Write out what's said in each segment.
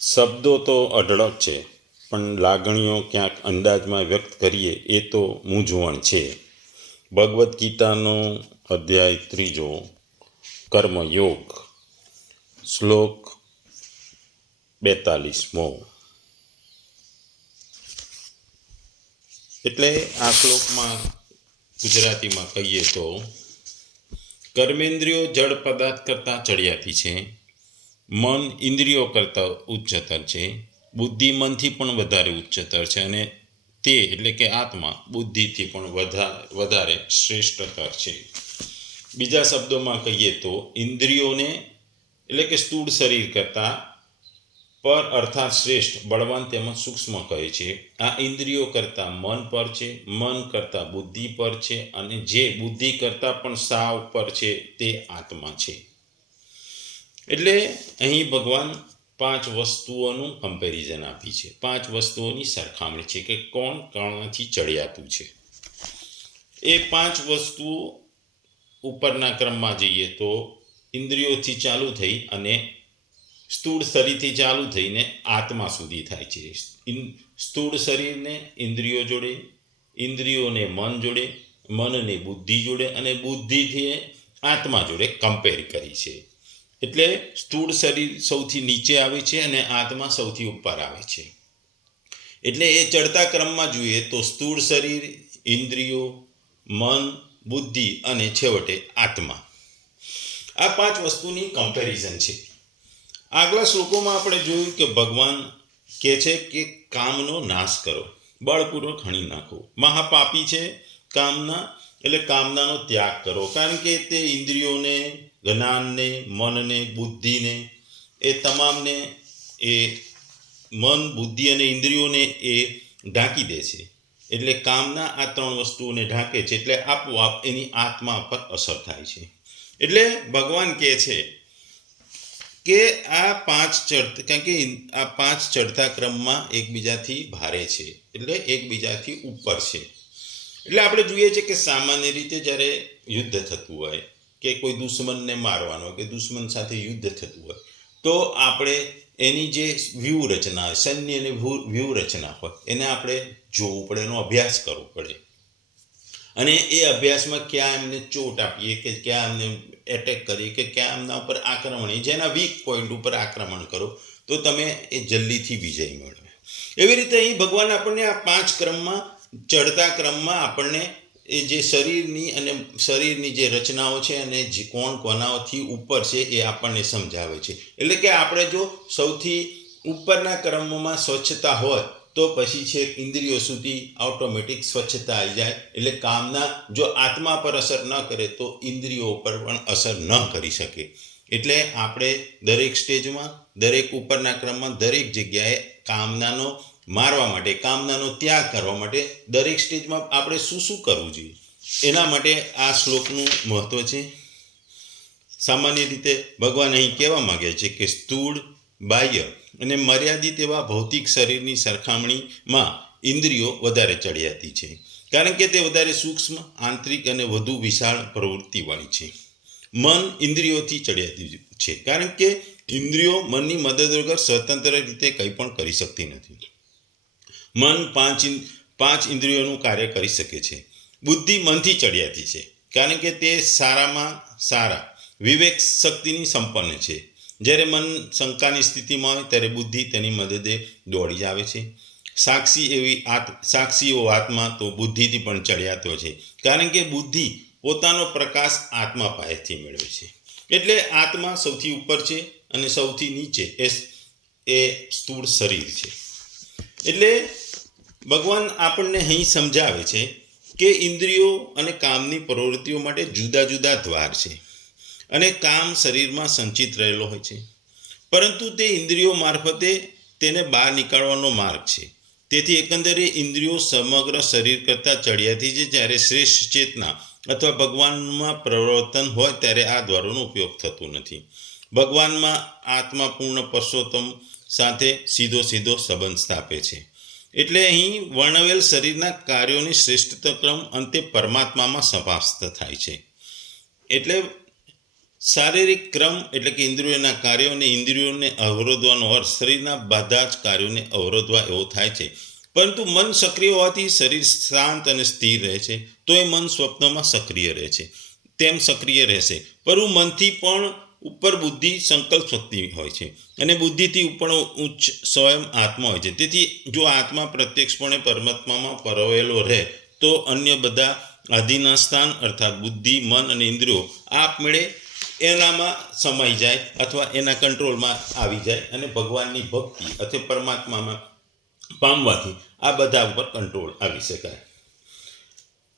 શબ્દો તો અઢળક છે, પણ લાગણીઓ ક્યાંક અંદાજમાં વ્યક્ત કરીએ એ તો મૂંઝવણ છે. ભગવદ્ ગીતાનો અધ્યાય 3 કર્મયોગ, શ્લોક 42. એટલે આ શ્લોકમાં ગુજરાતીમાં કહીએ તો કર્મેન્દ્રિયો જળ પદાર્થ કરતાં ચડિયાતી છે, મન ઇન્દ્રિયો કરતાં ઉચ્ચતર છે, બુદ્ધિ મનથી પણ વધારે ઉચ્ચતર છે, અને તે એટલે કે આત્મા બુદ્ધિથી પણ વધારે શ્રેષ્ઠતર છે. બીજા શબ્દોમાં કહીએ તો ઇન્દ્રિયોને એટલે કે સ્થૂળ શરીર કરતાં પર અર્થાત શ્રેષ્ઠ, બળવાન તેમજ સૂક્ષ્મ કહે છે. આ ઇન્દ્રિયો કરતાં મન પર છે, મન કરતાં બુદ્ધિ પર છે, અને જે બુદ્ધિ કરતાં પણ સાવ પર છે તે આત્મા છે. એટલે અહીં ભગવાન 5 વસ્તુઓનું કમ્પેરિઝન આપી છે, 5 વસ્તુઓની સરખામણી છે કે કોણ કોણાથી ચડિયાતું છે. એ 5 વસ્તુઓ ઉપરના ક્રમમાં જઈએ તો ઇન્દ્રિયોથી ચાલુ થઈ અને સ્થૂળ શરીરથી ચાલુ થઈને આત્મા સુધી થાય છે. સ્થૂળ શરીરને ઇન્દ્રિયો જોડે, ઇન્દ્રિયોને મન જોડે, મનને બુદ્ધિ જોડે, અને બુદ્ધિથી આત્મા જોડે કમ્પેર કરી છે. એટલે સ્થૂળ શરીર સૌથી નીચે આવે છે અને આત્મા સૌથી ઉપર આવે છે. એટલે એ ચડતા ક્રમમાં જોઈએ તો સ્થૂળ શરીર, ઇન્દ્રિયો, મન, બુદ્ધિ અને છેવટે આત્મા, આ 5 વસ્તુની કમ્પેરિઝન છે. આગલા શ્લોકોમાં આપણે જોયું કે ભગવાન કહે છે કે કામનો નાશ કરો, બળપૂર્વક હણી નાખો. મહાપાપી છે કામના, એટલે કામનાનો ત્યાગ કરો, કારણ કે તે ઇન્દ્રિયોને, જ્ઞાનને, મનને, બુદ્ધિને, એ તમામને એ મન, બુદ્ધિ અને ઇન્દ્રિયોને એ ઢાંકી દે છે. એટલે કામના આ 3 વસ્તુઓને ઢાંકે છે, એટલે આપોઆપ એની આત્મા પર અસર થાય છે. એટલે ભગવાન કહે છે કે આ 5 કારણ કે આ 5 ચડતા ક્રમમાં એકબીજાથી ભારે છે, એટલે એકબીજાથી ઉપર છે. એટલે આપણે જોઈએ છીએ કે સામાન્ય રીતે જ્યારે યુદ્ધ થતું હોય કે કોઈ દુશ્મનને મારવાનો કે દુશ્મન સાથે યુદ્ધ થતું હોય તો આપણે એની જે વ્યૂહરચના હોય, સૈન્યની વ્યૂહરચના હોય, એને આપણે જોવું પડે, એનો અભ્યાસ કરવો પડે. અને એ અભ્યાસમાં ક્યાં એમને ચોટ આપીએ કે ક્યાં એમને એટેક કરીએ કે ક્યાં એમના ઉપર આક્રમણ, જેના વીક પોઈન્ટ ઉપર આક્રમણ કરો તો તમે એ જલ્દીથી વિજય મેળવે. એવી રીતે અહીં ભગવાન આપણને આ 5 ક્રમમાં, ચડતા ક્રમમાં આપણને એ જે શરીરની અને શરીરની જે રચનાઓ છે અને જે કોણ કોનાથી ઉપર છે એ આપણને સમજાવે છે. એટલે કે આપણે જો સૌથી ઉપરના ક્રમમાં સ્વચ્છતા હોય તો પછી છે ઇન્દ્રિયો સુધી ઓટોમેટિક સ્વચ્છતા આવી જાય. એટલે કામના જો આત્મા પર અસર ન કરે તો ઇન્દ્રિયો પર પણ અસર ન કરી શકે. એટલે આપણે દરેક સ્ટેજમાં, દરેક ઉપરના ક્રમમાં, દરેક જગ્યાએ કામનાનો મારવા માટે, કામનાનો ત્યાગ કરવા માટે દરેક સ્ટેજમાં આપણે શું શું કરવું જોઈએ એના માટે આ શ્લોકનું મહત્વ છે. સામાન્ય રીતે ભગવાન અહીં કહેવા માંગે છે કે સ્થૂળ, બાહ્ય અને મર્યાદિત એવા ભૌતિક શરીરની સરખામણીમાં ઇન્દ્રિયો વધારે ચડિયાતી છે, કારણ કે તે વધારે સૂક્ષ્મ, આંતરિક અને વધુ વિશાળ પ્રવૃત્તિવાળી છે. મન ઇન્દ્રિયોથી ચડિયાતી છે, કારણ કે ઇન્દ્રિયો મનની મદદ વગર સ્વતંત્ર રીતે કંઈ પણ કરી શકતી નથી. મન 5 ઇન્દ્રિયોનું કાર્ય કરી શકે છે. બુદ્ધિ મનથી ચડિયાતી છે, કારણ કે તે સારામાં સારા વિવેક શક્તિની સંપન્ન છે. જ્યારે મન શંકાની સ્થિતિમાં હોય ત્યારે બુદ્ધિ તેની મદદે દોડી આવે છે. સાક્ષીઓ આત્મા તો બુદ્ધિથી પણ ચડિયાતો છે, કારણ કે બુદ્ધિ પોતાનો પ્રકાશ આત્મા પાસેથી મેળવે છે. એટલે આત્મા સૌથી ઉપર છે અને સૌથી નીચે એ સ્થૂળ શરીર છે. એટલે ભગવાન આપણને અહીં સમજાવે છે કે ઇન્દ્રિયો અને કામની પ્રવૃત્તિઓ માટે જુદા જુદા દ્વાર છે, અને કામ શરીરમાં સંચિત રહેલો હોય છે, પરંતુ તે ઇન્દ્રિયો મારફતે તેને બહાર નીકાળવાનો માર્ગ છે. તેથી એકંદરે ઇન્દ્રિયો સમગ્ર શરીર કરતાં ચડિયાતી છે. જ્યારે શ્રેષ્ઠ ચેતના અથવા ભગવાનમાં પ્રવર્તન હોય ત્યારે આ દ્વારોનો ઉપયોગ થતો નથી. ભગવાનમાં આત્મા પૂર્ણ પુરુષોત્તમ સાથે સીધો સંબંધ સ્થાપે છે. એટલે અહીં વર્ણવેલ શરીરના કાર્યોની શ્રેષ્ઠતમ ક્રમ અંતે પરમાત્મામાં સમાપ્ત થાય છે. એટલે શારીરિક ક્રમ એટલે કે ઇન્દ્રિયોના કાર્યો અને ઇન્દ્રિયોને અવરોધવાનો અર્થ શરીરના બધા જ કાર્યોને અવરોધવા એવો થાય છે. પરંતુ મન સક્રિય હોવાથી શરીર શાંત અને સ્થિર રહે છે. તો એ મન સ્વપ્નમાં સક્રિય રહે છે તેમ સક્રિય રહેશે. પરંતુ મનથી પણ ઉપર બુદ્ધિ સંકલ્પ શક્તિ હોય છે અને બુદ્ધિથી ઉપર ઉચ્ચ સ્વયં આત્મા હોય છે. તેથી જો આત્મા પ્રત્યક્ષપણે પરમાત્મામાં પરોવેલો રહે તો અન્ય બધા આધિના સ્થાન અર્થાત બુદ્ધિ, મન અને ઇન્દ્રિયો આપમેળે એનામાં સમાઈ જાય અથવા એના કંટ્રોલમાં આવી જાય અને ભગવાનની ભક્તિ અથવા પરમાત્મામાં પામવાથી આ બધા ઉપર કંટ્રોલ આવી શકાય.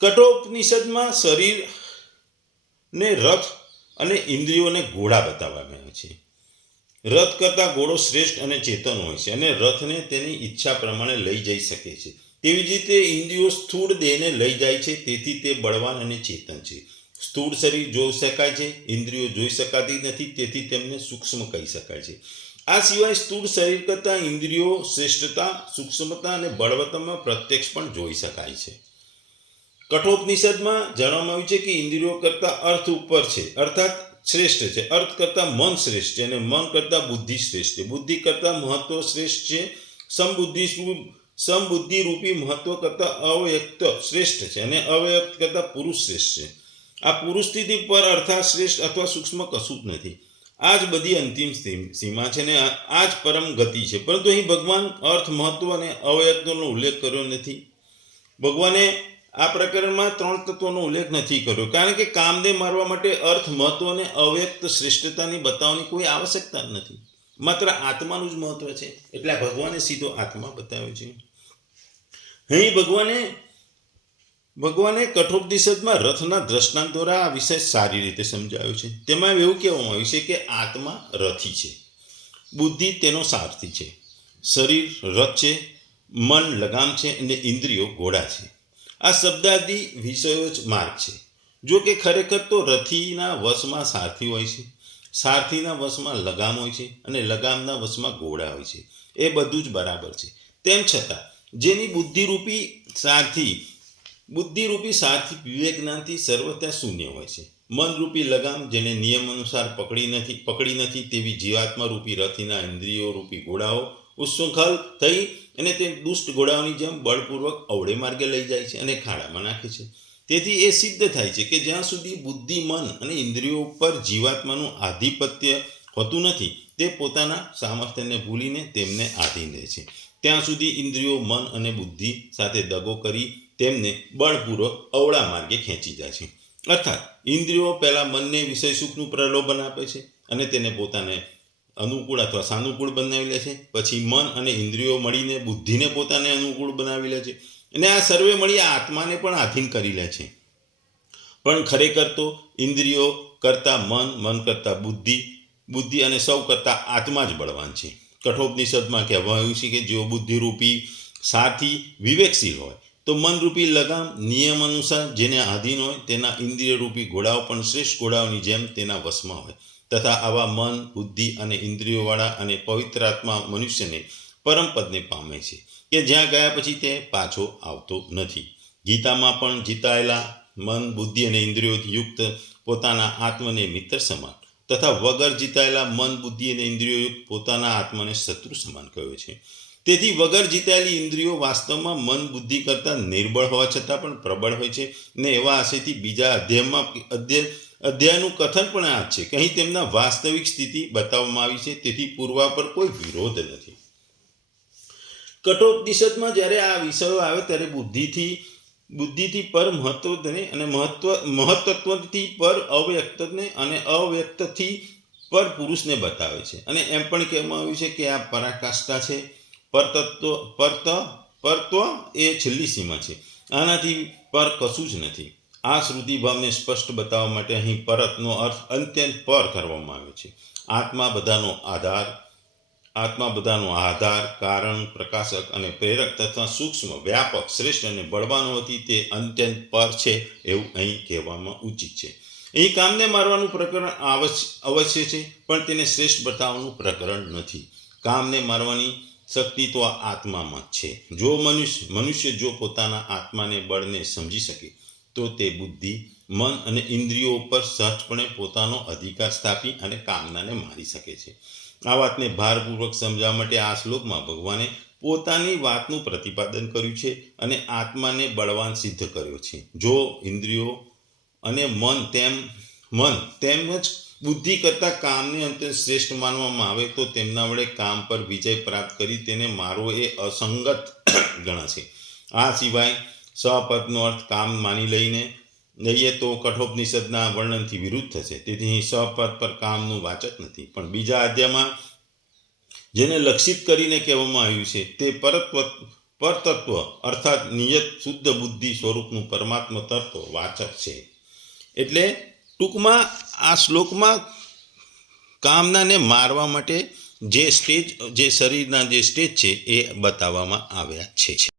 કઠોપનિષદમાં શરીરને રથ અને ઇન્દ્રિયોને ઘોડા બતાવવામાં આવે છે. રથ કરતાં ઘોડો શ્રેષ્ઠ અને ચેતન હોય છે અને રથને તેની ઈચ્છા પ્રમાણે લઈ જઈ શકે છે. તેવી જ રીતે ઇન્દ્રિયો સ્થૂળ દેહને લઈ જાય છે, તેથી તે બળવાન અને ચેતન છે. સ્થૂળ શરીર જોઈ શકાય છે, ઇન્દ્રિયો જોઈ શકાતી નથી, તેથી તેમને સૂક્ષ્મ કહી શકાય છે. આ સિવાય સ્થૂળ શરીર કરતાં ઇન્દ્રિયો શ્રેષ્ઠતા, સૂક્ષ્મતા અને બળવત્તામાં પ્રત્યક્ષ પણ જોઈ શકાય છે. કઠોપનિષદમાં જાણવામાં આવ્યું છે કે ઇન્દ્રિયો કરતાં અર્થ ઉપર છે અર્થાત શ્રેષ્ઠ છે. અર્થ કરતાં મન શ્રેષ્ઠ છે અને મન કરતાં બુદ્ધિ શ્રેષ્ઠ છે. બુદ્ધિ કરતાં મહત્વ શ્રેષ્ઠ છે. સમબુદ્ધિ રૂપી મહત્વ કરતાં અવ્યક્ત શ્રેષ્ઠ છે અને અવ્યક્ત કરતાં પુરુષ શ્રેષ્ઠ છે. આ પુરુષ સ્થિતિ પર અર્થાત શ્રેષ્ઠ અથવા સૂક્ષ્મ કશું જ નથી. આ જ બધી અંતિમ સીમા છે અને આ જ પરમ ગતિ છે. પરંતુ અહીં ભગવાન અર્થ, મહત્વ અને અવ્યક્તનો ઉલ્લેખ કર્યો નથી. ભગવાને આ પ્રકરણમાં 3 તત્વોનો ઉલ્લેખ નથી કર્યો, કારણ કે કામને મારવા માટે અર્થ, મહત્વ અને અવ્યક્ત શ્રેષ્ઠતાની બતાવવાની કોઈ આવશ્યકતા નથી. માત્ર આત્માનું જ મહત્વ છે, એટલે ભગવાને સીધો આત્મા બતાવ્યો છે. અહીં ભગવાને કઠોપનિષદમાં રથના દ્રષ્ટાંત દ્વારા આ વિષય સારી રીતે સમજાવ્યો છે. તેમાં એવું કહેવામાં આવ્યું છે કે આત્મા રથી છે, બુદ્ધિ તેનો સારથી છે, શરીર રથ છે, મન લગામ છે અને ઇન્દ્રિયો ઘોડા છે. આ શબ્દાદી વિષયો જ માર્ગ છે. જો કે ખરેખર તો રથીના વશમાં સારથી હોય છે, સારથીના વશમાં લગામ હોય છે અને લગામના વશમાં ઘોડા હોય છે. એ બધું જ બરાબર છે. તેમ છતાં જેની બુદ્ધિરૂપી સારથી વિવેક જ્ઞાનથી સર્વથા શૂન્ય હોય છે. મનરૂપી લગામ જેને નિયમ અનુસાર પકડી નથી તેવી જીવાત્મા રૂપી રથીના ઇન્દ્રિયો રૂપી ઘોડાઓ ઉચ્છૃંખલ થઈ અને તે દુષ્ટ ઘોડાઓની જેમ બળપૂર્વક અવળે માર્ગે લઈ જાય છે અને ખાડામાં નાખે છે. તેથી એ સિદ્ધ થાય છે કે જ્યાં સુધી બુદ્ધિ, મન અને ઇન્દ્રિયો ઉપર જીવાત્માનું આધિપત્ય હોતું નથી, તે પોતાના સામર્થ્યને ભૂલીને તેમને આધીન રહે છે. ત્યાં સુધી ઇન્દ્રિયો, મન અને બુદ્ધિ સાથે દગો કરી તેમને બળપૂર્વક અવળા માર્ગે ખેંચી જાય છે. અર્થાત ઇન્દ્રિયો પહેલા મનને વિષય સુખનું પ્રલોભન આપે છે અને તેને પોતાને અનુકૂળ અથવા સાનુકૂળ બનાવી લે છે. પછી મન અને ઇન્દ્રિયો મળીને બુદ્ધિને પોતાને અનુકૂળ બનાવી લે છે અને આ સર્વે મળી આત્માને પણ આધીન કરી લે છે. પણ ખરેખર તો ઇન્દ્રિયો કરતાં મન કરતાં બુદ્ધિ અને સૌ કરતાં આત્મા જ બળવાન છે. કઠોપનિષદમાં કહેવામાં આવ્યું છે કે જેઓ બુદ્ધિરૂપી સારથી વિવેકશીલ હોય તો મનરૂપી લગામ નિયમ અનુસાર જેને આધીન હોય તેના ઇન્દ્રિયરૂપી ઘોડાઓ પણ શ્રેષ્ઠ ઘોડાઓની જેમ તેના વશમાં હોય. તથા આવા મન, બુદ્ધિ અને ઇન્દ્રિયોવાળા અને પવિત્ર આત્મા મનુષ્યને પરમપદને પામે છે કે જ્યાં ગયા પછી તે પાછો આવતો નથી. ગીતામાં પણ જીતાયેલા મન, બુદ્ધિ અને ઇન્દ્રિયોથી યુક્ત પોતાના આત્મને મિત્ર સમાન તથા વગર જીતાયેલા મન, બુદ્ધિ અને ઇન્દ્રિયો યુક્ત પોતાના આત્માને શત્રુ સમાન કહ્યો છે. તેથી વગર જીતાયેલી ઇન્દ્રિયો વાસ્તવમાં મન, બુદ્ધિ કરતાં નિર્બળ હોવા છતાં પણ પ્રબળ હોય છે અને એવા આશયથી બીજા અધ્યાયનું કથન પણ આ છે કે અહીં તેમના વાસ્તવિક સ્થિતિ બતાવવામાં આવી છે. તેથી પૂર્વાપર કોઈ વિરોધ નથી. કઠોપનિષદમાં જ્યારે આ વિષયો આવે ત્યારે બુદ્ધિથી પર મહત્વને અને મહત્તત્વથી પર અવ્યક્તને અને અવ્યક્તથી પર પુરુષને બતાવે છે. અને એમ પણ કહેવામાં આવ્યું છે કે આ પરાકાષ્ઠા છે. પરત્વ એ છેલ્લી સીમા છે. આનાથી પર કશું જ નથી. આ શ્રુતિભાવને સ્પષ્ટ બતાવવા માટે અહીં પરતનો અર્થ અત્યંત પર કરવામાં આવ્યો છે. આત્મા બધાનો આધાર, કારણ, પ્રકાશક અને પ્રેરક તથા સૂક્ષ્મ, વ્યાપક, શ્રેષ્ઠ અને બળવાન હોવાથી તે અત્યંત પર છે એવું અહીં કહેવામાં ઉચિત છે. અહીં કામને મારવાનું પ્રકરણ અવશ્ય છે, પણ તેને શ્રેષ્ઠ બતાવવાનું પ્રકરણ નથી. કામને મારવાની શક્તિ તો આ આત્મામાં જ છે. જો મનુષ્ય જો પોતાના આત્માને બળને સમજી શકે તો તે બુદ્ધિ મન અને ઇન્દ્રિયો ઉપર સહજપણે પોતાનો અધિકાર સ્થાપી અને કામનાને મારી શકે છે. આ વાતને ભારપૂર્વક સમજાવવા માટે આ શ્લોકમાં ભગવાને પોતાની વાતનું પ્રતિપાદન કર્યું છે અને આત્માને બળવાન સિદ્ધ કર્યો છે. જો ઇન્દ્રિયો અને મન તેમજ બુદ્ધિ કરતાં કામને અત્યંત શ્રેષ્ઠ માનવામાં આવે તો તેમના વડે કામ પર વિજય પ્રાપ્ત કરી તેને મારવો એ અસંગત ગણાશે. આ સિવાય સપદનો અર્થ કામ માની લઈએ તો કઠોપનિષદના વર્ણનથી વિરુદ્ધ થશે. તેથી સપદ પર કામનું વાચક નથી, પણ બીજા અધ્યાયમાં જેને લક્ષિત કરીને કહેવામાં આવ્યું છે તે પરતત્વ અર્થાત નિયત શુદ્ધ બુદ્ધિ સ્વરૂપનું પરમાત્મા તત્વ વાચક છે. એટલે ટૂંકમાં આ શ્લોકમાં કામનાને મારવા માટે જે શરીરના જે સ્ટેજ છે એ બતાવવામાં આવ્યા છે.